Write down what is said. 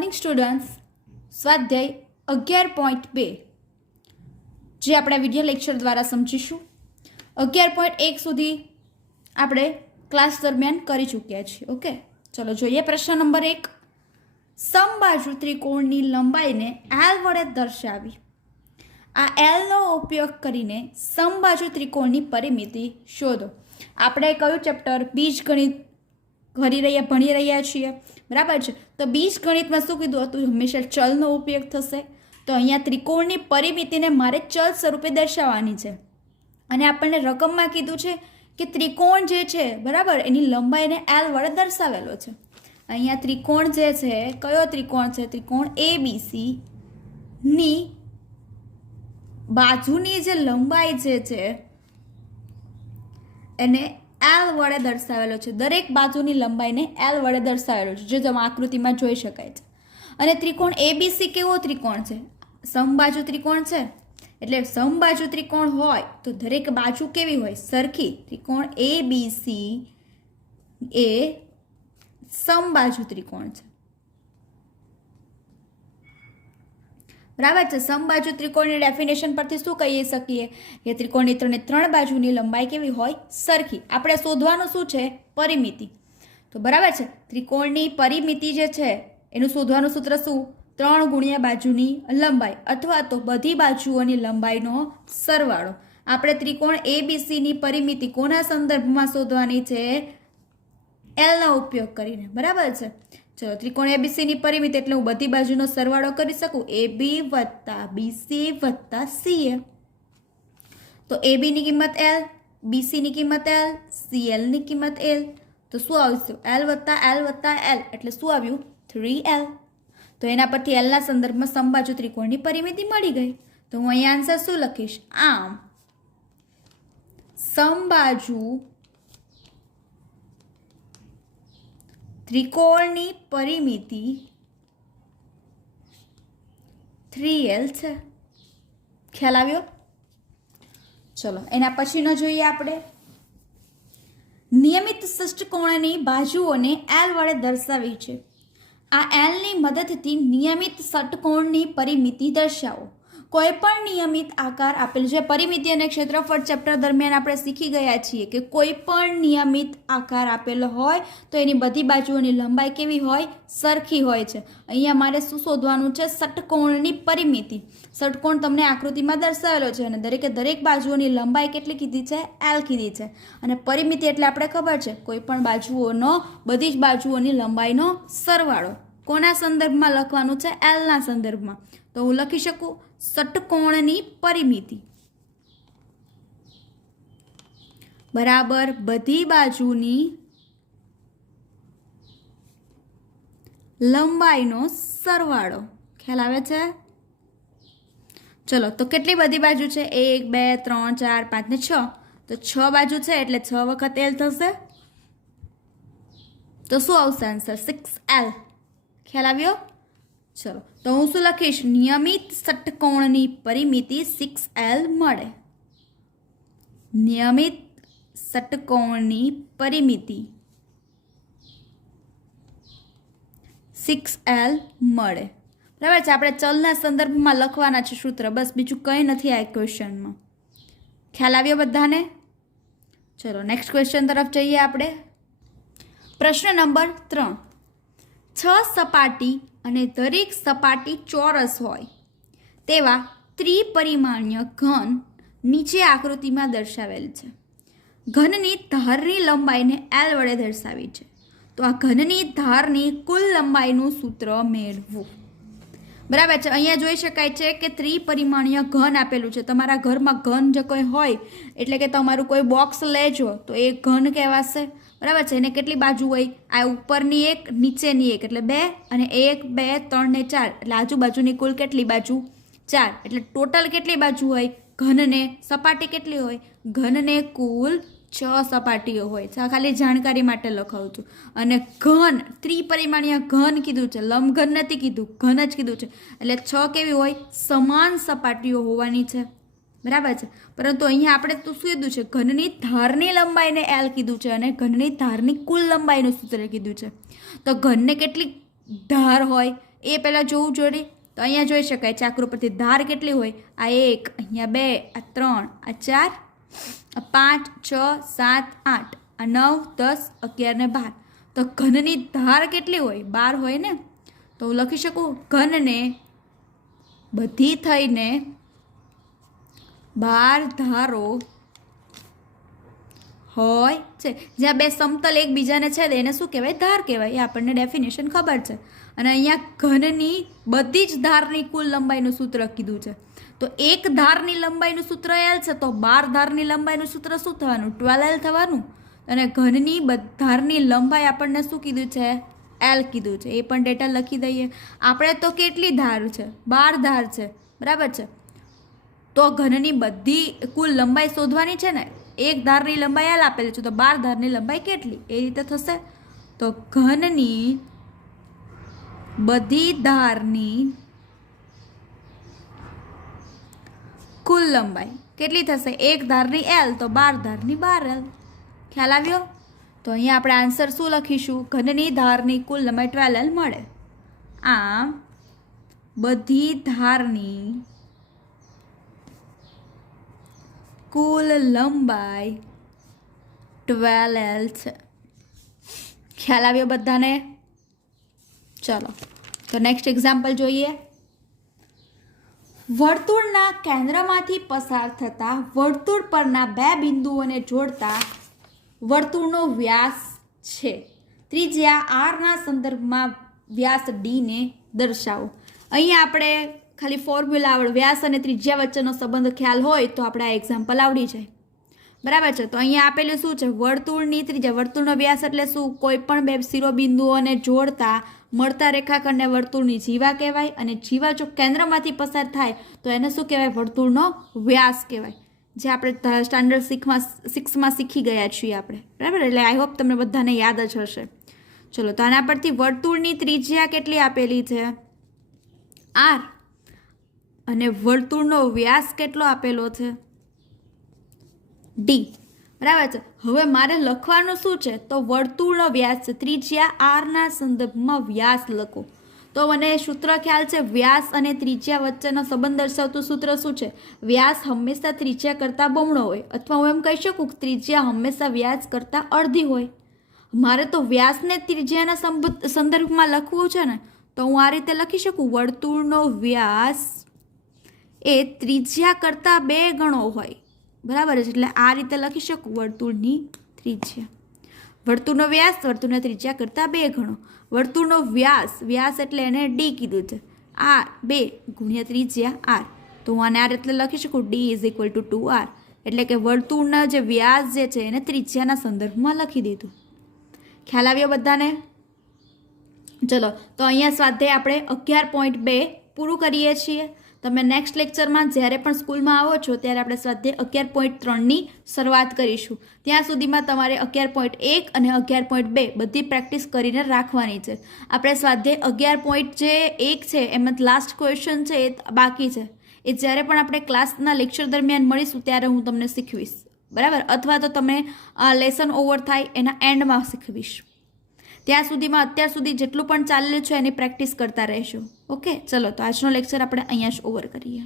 Morning students. સ્વાધ્યાય 11.2 જે આપણે વિડીયો લેક્ચર દ્વારા સમજીશું. 11.1 સુધી આપણે ક્લાસ દરમિયાન કરી ચૂક્યા છીએ. ઓકે, ચલો જોઈએ પ્રશ્ન નંબર 1. સમબાજુ ત્રિકોણની લંબાઈને એલ વડે દર્શાવી. આ એલનો ઉપયોગ કરીને સમબાજુ ત્રિકોણની પરિમિતિ શોધો. આપણે કયું ચેપ્ટર બીજગણિત ભણી રહ્યા છીએ, બરાબર છે. તો બીજગણિતમાં શું કીધું હતું? હંમેશા ચલનો ઉપયોગ થશે. તો અહીંયા ત્રિકોણની પરિમિતિને મારે ચલ સ્વરૂપે દર્શાવવાની છે અને આપણને રકમમાં કીધું છે કે ત્રિકોણ જે છે, બરાબર, એની લંબાઈને એલ વડે દર્શાવેલો છે. અહીંયા ત્રિકોણ જે છે, કયો ત્રિકોણ છે? ત્રિકોણ એબીસી ની બાજુની જે લંબાઈ જે છે એને એલ વડે દર્શાવેલો છે. દરેક બાજુની લંબાઈને એલ વડે દર્શાવેલો છે, જે તમે આકૃતિમાં જોઈ શકાય છે. અને ત્રિકોણ એબીસી કેવો ત્રિકોણ છે? સમબાજુ ત્રિકોણ છે. એટલે સમબાજુ ત્રિકોણ હોય તો દરેક બાજુ કેવી હોય? સરખી. ત્રિકોણ એબીસી એ સમબાજુ ત્રિકોણ છે, બરાબર છે. સમબાજુ ત્રિકોણની ડેફિનેશન પરથી શું કહી શકીએ કે ત્રિકોણની ત્રણ બાજુની લંબાઈ કેવી હોય? સરખી. આપણે શોધવાનું શું છે? પરિમિતિ. તો બરાબર છે, ત્રિકોણની પરિમિતિ જે છે એનું શોધવાનું સૂત્ર શું? 3 ગુણ્યા બાજુની લંબાઈ અથવા તો બધી બાજુઓની લંબાઈનો સરવાળો. આપણે ત્રિકોણ એબીસીની પરિમિતિ કોના સંદર્ભમાં શોધવાની છે? એલનો ઉપયોગ કરીને, બરાબર છે. ચલો, ત્રિકોણ એબીસીની પરિમિતિ એટલે હું બધી બાજુનો સરવાળો કરી શકું. એબી વત્તા બીસી વત્તા સીએ. તો એબીની કિંમત એલ, બીસીની કિંમત એલ, સીએલની કિંમત એલ. તો શું આવશે? એલ વત્તા એલ એટલે શું આવ્યું? 3L. તો એના પરથી એલના સંદર્ભમાં સમબાજુ ત્રિકોણની પરિમિતિ મળી ગઈ. તો હું અહીંયા આન્સર શું લખીશ? આમ સમબાજુ ત્રિકોણની પરિમિતિ 3L છે. ખ્યાલ આવ્યો? ચલો, એના પછીનો જોઈએ આપણે. નિયમિત ષષ્ઠકોણની બાજુઓને એલ વડે દર્શાવી છે. આ એલની મદદથી નિયમિત ષટ્કોણની પરિમિતિ દર્શાવો. કોઈ પણ નિયમિત આકાર આપેલ છે. પરિમિતિ અને ક્ષેત્રફળ ચેપ્ટર દરમિયાન આપણે શીખી ગયા છીએ કે કોઈ પણ નિયમિત આકાર આપેલો હોય તો એની બધી બાજુઓની લંબાઈ કેવી હોય? સરખી હોય છે. અહીંયા મારે શું શોધવાનું છે? ષટ્કોણની પરિમિતિ. ષટ્કોણ તમને આકૃતિમાં દર્શાવેલો છે અને દરેક બાજુઓની લંબાઈ કેટલી કીધી છે? એલ કીધી છે. અને પરિમિતિ એટલે આપણે ખબર છે કોઈ પણ બાજુઓનો, બધી જ બાજુઓની લંબાઈનો સરવાળો. કોના સંદર્ભમાં લખવાનું છે? એલના સંદર્ભમાં. તો હું લખી શકું ષટ્કોણની પરિમિતિ બરાબર બધી બાજુની લંબાઈનો સરવાળો. ખ્યાલ આવે છે? ચલો, તો કેટલી બધી બાજુ છે? 1 2 3 4 5 ને 6. તો 6 બાજુ છે એટલે 6 વખત એલ થશે. તો શું આવશે આન્સર? 6L. ખ્યાલ આવ્યો? ચલો, તો હું શું લખીશ? નિયમિત ષટ્કોણની પરિમિતિ 6L મળે. નિયમિત ષટ્કોણની પરિમિતિ 6L મળે. બરાબર છે. આપણે ચલના સંદર્ભમાં લખવાના છે સૂત્ર, બસ બીજું કંઈ નથી આ ક્વેશ્ચનમાં. ખ્યાલ આવ્યો બધાને? ચલો, નેક્સ્ટ ક્વેશ્ચન તરફ જઈએ આપણે. પ્રશ્ન નંબર 3. 6 સપાટી અને દરેક સપાટી ચોરસ હોય તેવા ત્રિપરિમાણીય ઘન નીચે આકૃતિમાં દર્શાવેલ છે. ઘનની ધારની લંબાઈને એલ વડે દર્શાવી છે. તો આ ઘનની ધારની કુલ લંબાઈનું સૂત્ર મેળવવું. બરાબર છે. અહીંયા જોઈ શકાય છે કે ત્રિપરિમાણીય ઘન આપેલું છે. તમારા ઘરમાં ઘન જે કોઈ હોય એટલે કે તમારું કોઈ બોક્સ લેજો તો એ ઘન કહેવાશે. બરાબર છે. એને કેટલી બાજુ હોય? આ ઉપરની એક, નીચેની એક, એટલે 2, અને 1 2 3 ને 4 એટલે આજુબાજુની કુલ કેટલી બાજુ? 4. એટલે ટોટલ કેટલી બાજુ હોય? ઘનને સપાટી કેટલી હોય? ઘનને કુલ 6 સપાટીઓ હોય છે. ખાલી જાણકારી માટે લખાવું છું. અને ઘન ત્રિપરિમાણીય ઘન કીધું છે, લંબઘન નથી કીધું, ઘન જ કીધું છે. એટલે 6 કેવી હોય? સમાન સપાટીઓ હોવાની છે. બરાબર છે. પરંતુ અહીંયા આપણે તો શું કીધું છે? ઘનની ધારની લંબાઈને એલ કીધું છે અને ઘનની ધારની કુલ લંબાઈનું સૂત્ર કીધું છે. તો ઘનને કેટલી ધાર હોય? એ પહેલાં જોવું જોઈએ. તો અહીંયા જોઈ શકાય ચાકુ પરથી ધાર કેટલી હોય, આ 1, અહીંયા 2, આ 3, આ 4, આ 5, 6, 7, 8, આ 9, 10, 11 ને 12. તો ઘનની ધાર કેટલી હોય, 12 હોય ને. તો હું લખી શકું ઘનને બધી થઈને 12 ધારો હોય છે. જ્યાં બે સમતલ એકબીજાને છેદે એને શું કહેવાય, ધાર કહેવાય. એ આપણને ડેફિનેશન ખબર છે. અને અહીંયા ઘનની બધી જ ધારની કુલ લંબાઈનું સૂત્ર કીધું છે. તો એક ધારની લંબાઈનું સૂત્ર L છે, તો 12 ધારની લંબાઈનું સૂત્ર શું થવાનું, 12L થવાનું. અને ઘનની ધારની લંબાઈ આપણને શું કીધું છે, L કીધું છે. એ પણ ડેટા લખી દઈએ. આપણે તો કેટલી ધાર છે, 12 ધાર છે, બરાબર છે. તો ઘનની બધી કુલ લંબાઈ શોધવાની છે ને. એક ધારની લંબાઈ L આપેલી છે, તો 12 ધારની લંબાઈ કેટલી, એ રીતે થશે. તો ઘનની બધી ધારની કુલ લંબાઈ કેટલી થશે, એક ધારની L, તો 12 ધારની 12L. ખ્યાલ આવ્યો. તો અહીંયા આપણે આન્સર શું લખીશું, ઘનની ધારની કુલ લંબાઈ 12L મળે. આમ બધી ધારની કુલ લંબાઈ 12L છે. ખ્યાલ આવ્યો બધાને. ચલો તો નેક્સ્ટ એક્ઝામ્પલ જોઈએ. વર્તુળના કેન્દ્રમાંથી પસાર થતા વર્તુળ પરના બે બિંદુઓને જોડતા વર્તુળનો વ્યાસ છે. ત્રિજ્યા R ના સંદર્ભમાં વ્યાસ D ને દર્શાવો. અહીંયા આપણે ખાલી ફોર્મ્યુલા આવડે, વ્યાસ અને ત્રિજ્યા વચ્ચેનો સંબંધ ખ્યાલ હોય તો આપણે આ એક્ઝામ્પલ આવડી જાય, બરાબર છે. તો અહીંયા આપેલું શું છે, વર્તુળની ત્રિજ્યા, વર્તુળનો વ્યાસ એટલે શું, કોઈ પણ બે શિરોબિંદુઓને જોડતા મળતા રેખાખંડને વર્તુળની જીવા કહેવાય. અને જીવા જો કેન્દ્રમાંથી પસાર થાય તો એને શું કહેવાય, વર્તુળનો વ્યાસ કહેવાય. જે આપણે સ્ટાન્ડર્ડ 6માં શીખી ગયા છીએ આપણે, બરાબર. એટલે આઈ હોપ તમને બધાને યાદ જ હશે. ચલો તો આના પરથી વર્તુળની ત્રિજ્યા કેટલી આપેલી છે, R, અને વર્તુળનો વ્યાસ કેટલો આપેલો છે, D, બરાબર છે. હવે મારે લખવાનું શું છે, તો વર્તુળનો વ્યાસ છે, ત્રિજ્યા R ના સંદર્ભમાં વ્યાસ લખો. તો મને સૂત્ર ખ્યાલ છે, વ્યાસ અને ત્રિજ્યા વચ્ચેનો સંબંધ દર્શાવતું સૂત્ર શું છે, વ્યાસ હંમેશા ત્રિજ્યા કરતાં બમણો હોય. અથવા હું એમ કહી શકું કે ત્રિજ્યા હંમેશા વ્યાસ કરતાં અડધી હોય. મારે તો વ્યાસને ત્રિજ્યાના સંદર્ભમાં લખવું છે ને, તો હું આ રીતે લખી શકું, વર્તુળનો વ્યાસ એ ત્રિજ્યા કરતાં 2 ગણો હોય, બરાબર છે. એટલે આ રીતે લખી શકું, વર્તુળની ત્રિજ્યા, વર્તુળનો વ્યાસ વર્તુળના ત્રિજ્યા કરતાં 2 ગણો. વર્તુળનો વ્યાસ એટલે એને D કીધું છે, R 2 ગુણ્યા ત્રિજ્યા R. તો હું આને આ રીતે લખી શકું, D = 2R. એટલે કે વર્તુળના જે વ્યાસ જે છે એને ત્રિજ્યાના સંદર્ભમાં લખી દીધું. ખ્યાલ આવ્યો બધાને. ચલો તો અહીંયા સ્વાધ્યાય આપણે 11.2 પૂરું કરીએ છીએ. તમે નેક્સ્ટ લેક્ચરમાં જ્યારે પણ સ્કૂલમાં આવો છો ત્યારે આપણે સ્વાધ્યાય 11.3ની શરૂઆત કરીશું. ત્યાં સુધીમાં તમારે 11.1 અને 11.2 બધી પ્રેક્ટિસ કરીને રાખવાની છે. આપણે સ્વાધ્યાય 11.1 છે એમાં લાસ્ટ ક્વેશ્ચન છે એ બાકી છે. એ જ્યારે પણ આપણે ક્લાસના લેક્ચર દરમિયાન મળીશું ત્યારે હું તમને શીખવીશ, બરાબર. અથવા તો તમે લેસન ઓવર થાય એના એન્ડમાં શીખવીશ. ત્યાં સુધીમાં અત્યાર સુધી જેટલું પણ ચાલેલું છે એની પ્રેક્ટિસ કરતા રહેશો. ઓકે, ચલો તો આજનો લેક્ચર આપણે અહીંયા જ ઓવર કરીએ.